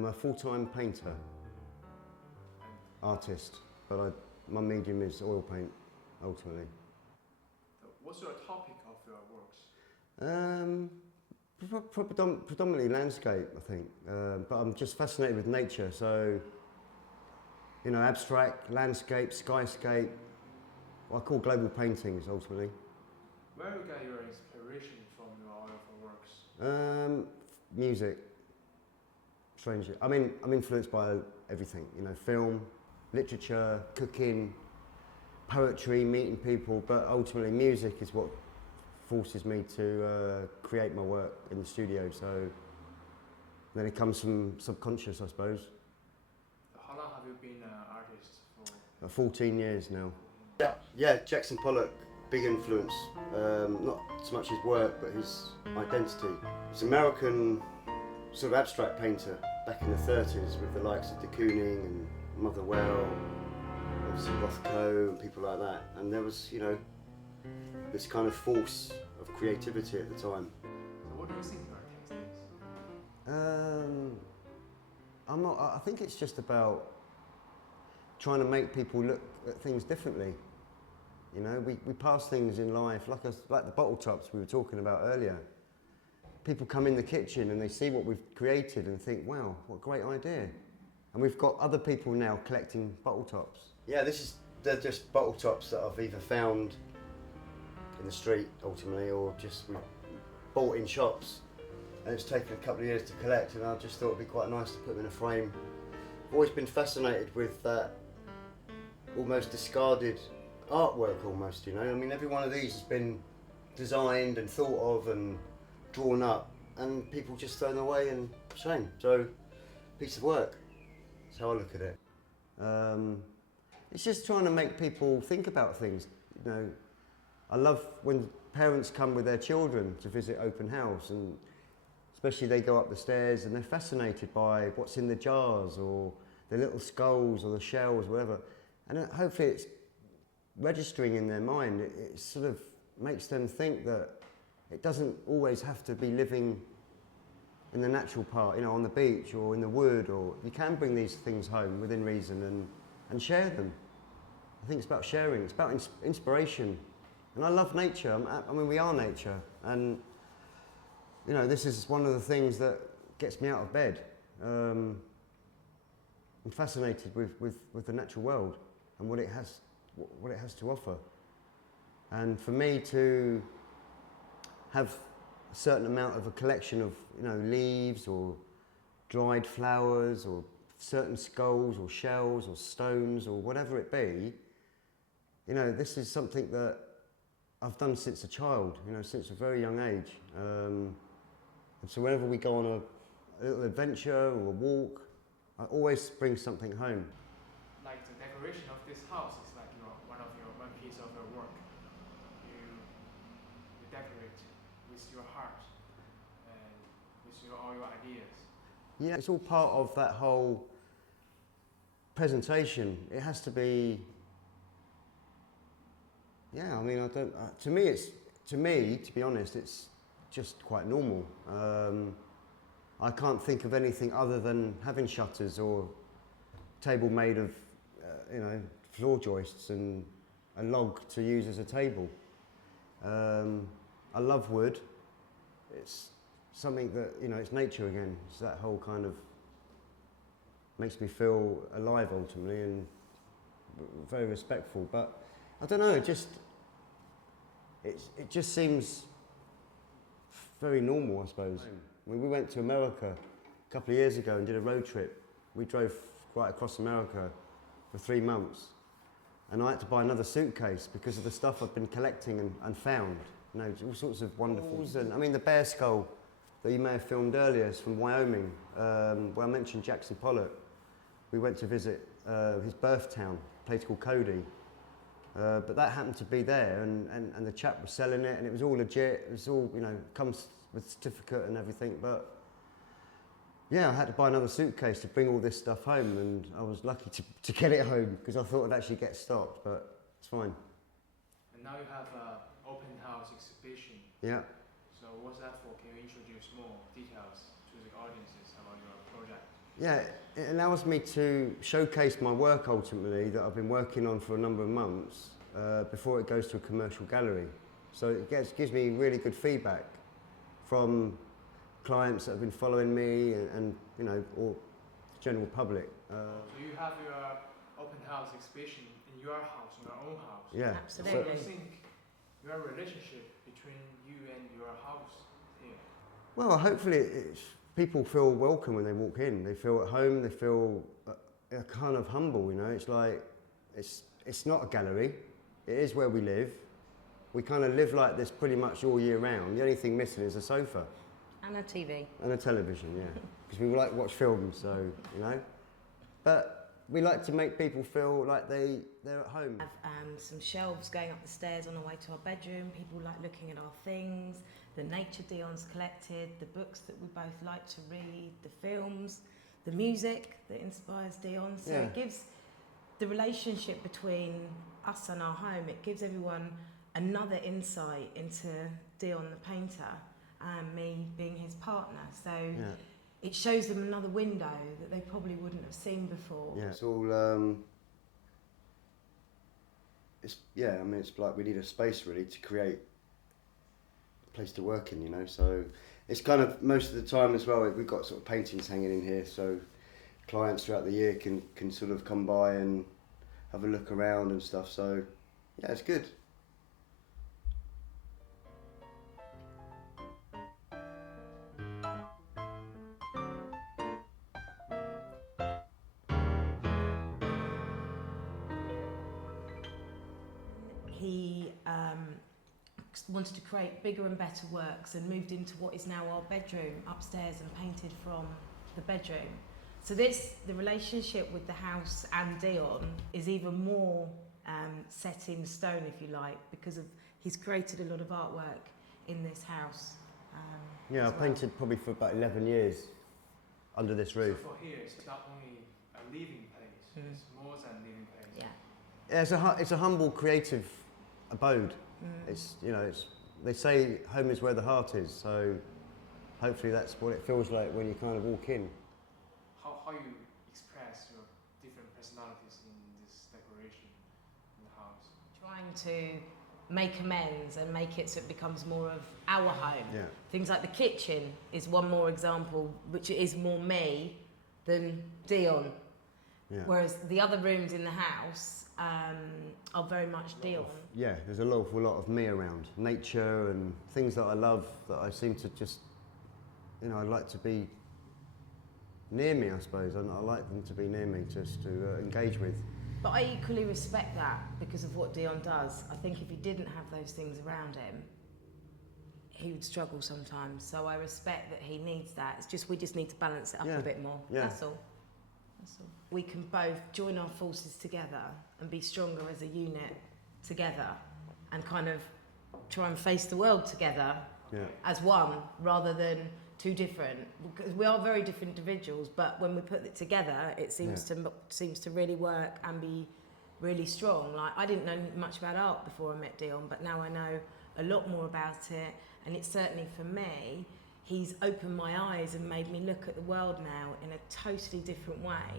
I'm a full-time painter, artist, but my medium is oil paint, ultimately. What's your topic of your works? Predominantly landscape, I think, but I'm just fascinated with nature, so, you know, abstract, landscape, skyscape, what I call global paintings, ultimately. Where do you get your inspiration from your oil works? Music, strangely. I mean, I'm influenced by everything, you know, film, literature, cooking, poetry, meeting people, but ultimately music is what forces me to create my work in the studio, so then it comes from subconscious, I suppose. How long have you been an artist for? 14 years now. Yeah, Jackson Pollock, big influence. Not so much his work, but his identity. He's an American sort of abstract painter back in the 30s with the likes of de Kooning and Motherwell, obviously Rothko and people like that. And there was, you know, this kind of force of creativity at the time. So what do you think your taste is? I think it's just about trying to make people look at things differently. You know, we pass things in life, like the bottle tops we were talking about earlier. People come in the kitchen and they see what we've created and think, wow, what a great idea. And we've got other people now collecting bottle tops. Yeah, they're just bottle tops that I've either found in the street, ultimately, or just bought in shops. And it's taken a couple of years to collect, and I just thought it'd be quite nice to put them in a frame. I've always been fascinated with that almost discarded artwork, almost, you know. I mean, every one of these has been designed and thought of and drawn up, and people just throw them away and shame. So, piece of work. That's how I look at it. It's just trying to make people think about things, you know. I love when parents come with their children to visit open house, and especially they go up the stairs and they're fascinated by what's in the jars or the little skulls or the shells, whatever. And hopefully it's registering in their mind. It sort of makes them think that it doesn't always have to be living in the natural part, you know, on the beach or in the wood, or you can bring these things home within reason and share them. I think it's about sharing, it's about inspiration. And I love nature. I mean, we are nature, and you know, this is one of the things that gets me out of bed. I'm fascinated with the natural world and what it has to offer. And for me to have a certain amount of a collection of, you know, leaves or dried flowers or certain skulls or shells or stones or whatever it be, you know, this is something that I've done since a child, you know, since a very young age. And so whenever we go on a little adventure or a walk, I always bring something home. Like the decoration of this house is like one piece of your work. You decorate with your heart and with all your ideas. Yeah, it's all part of that whole presentation. It has to be. Yeah, I mean, to me, to be honest, it's just quite normal. I can't think of anything other than having shutters or table made of, you know, floor joists and a log to use as a table. I love wood. It's something that, you know, it's nature again. It's that whole kind of, makes me feel alive ultimately and very respectful. But I don't know, it just seems very normal, I suppose. When we went to America a couple of years ago and did a road trip, we drove right across America for 3 months, and I had to buy another suitcase because of the stuff I've been collecting and found. You know, all sorts of wonderfuls. And I mean, the bear skull that you may have filmed earlier is from Wyoming, where I mentioned Jackson Pollock. We went to visit his birth town, a place called Cody. But that happened to be there, and the chap was selling it, and it was all legit. It was all, you know, comes with certificate and everything. But yeah, I had to buy another suitcase to bring all this stuff home, and I was lucky to get it home because I thought it'd actually get stopped, but it's fine. And now you have an open house exhibition. Yeah. So what's that for? Can you introduce more details to the audiences about your project? Yeah, it allows me to showcase my work ultimately that I've been working on for a number of months before it goes to a commercial gallery. So it gives me really good feedback from clients that have been following me and you know, or general public. So you have your open house exhibition in your house, in your own house. Yeah. Absolutely. What do you think your relationship between you and your house here? Well, hopefully people feel welcome when they walk in. They feel at home. They feel kind of humble. You know, it's like it's not a gallery. It is where we live. We kind of live like this pretty much all year round. The only thing missing is a sofa And a TV. and a television. Yeah, because we like to watch films. So you know, but we like to make people feel like they're at home. We have some shelves going up the stairs on the way to our bedroom. People like looking at our things, the nature Dion's collected, the books that we both like to read, the films, the music that inspires Dion. So Yeah. it gives the relationship between us and our home, it gives everyone another insight into Dion the painter and me being his partner. So Yeah. it shows them another window that they probably wouldn't have seen before. Yeah, it's all. I mean, it's like we need a space really to create a place to work in, you know. So it's kind of most of the time as well. We've got sort of paintings hanging in here, so clients throughout the year can sort of come by and have a look around and stuff. So yeah, it's good. He wanted to create bigger and better works and moved into what is now our bedroom upstairs and painted from the bedroom. So the relationship with the house and Dion is even more set in stone, if you like, because he's created a lot of artwork in this house. Yeah, I as well. painted probably for about 11 years under this roof. So for here, it's not only a living place, it's more than a living place. Yeah. Yeah, it's a humble, creative abode. It's they say home is where the heart is. So hopefully that's what it feels like when you kind of walk in. How you express your different personalities in this decoration in the house? Trying to make amends and make it so it becomes more of our home. Yeah. Things like the kitchen is one more example, which is more me than Dion. Yeah. Whereas the other rooms in the house are very much Dion. Yeah, there's an awful lot of me around, nature and things that I love that I seem to just, I like to be near me, I suppose. I like them to be near me, just to engage with. But I equally respect that because of what Dion does. I think if he didn't have those things around him, he would struggle sometimes. So I respect that he needs that. It's just we just need to balance it up a bit more. Yeah. That's all. That's all. We can both join our forces together and be stronger as a unit together and kind of try and face the world together as one rather than two different. Because we are very different individuals, but when we put it together, it seems to really work and be really strong. Like I didn't know much about art before I met Dion, but now I know a lot more about it, and it's certainly for me. He's opened my eyes and made me look at the world now in a totally different way.